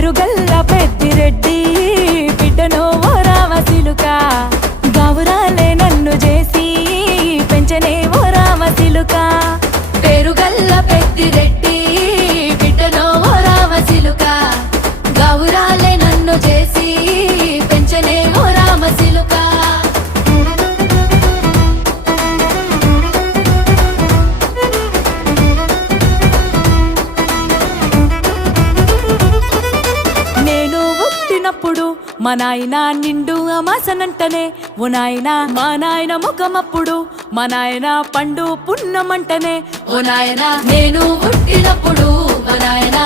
పేరుగల్ల పెద్దిరెడ్డి బిడ్డను ఓ రామసిలుక గౌరాలే నన్ను చేసి పెంచనే ఓ రామసిలుక పేరుగల్ల పెద్దిరెడ్డి బిడ్డను ఓ రామసిలుక గౌరాలే నన్ను చేసి పెంచనే ఓ రామసిలుక మా నాయన నిండు అమాసనంటనే ఓ నాయన మా నాయన ముఖమప్పుడు మా నాయన పండు పున్నమంటనే ఓ నాయన నేను పుట్టినప్పుడు మా నాయన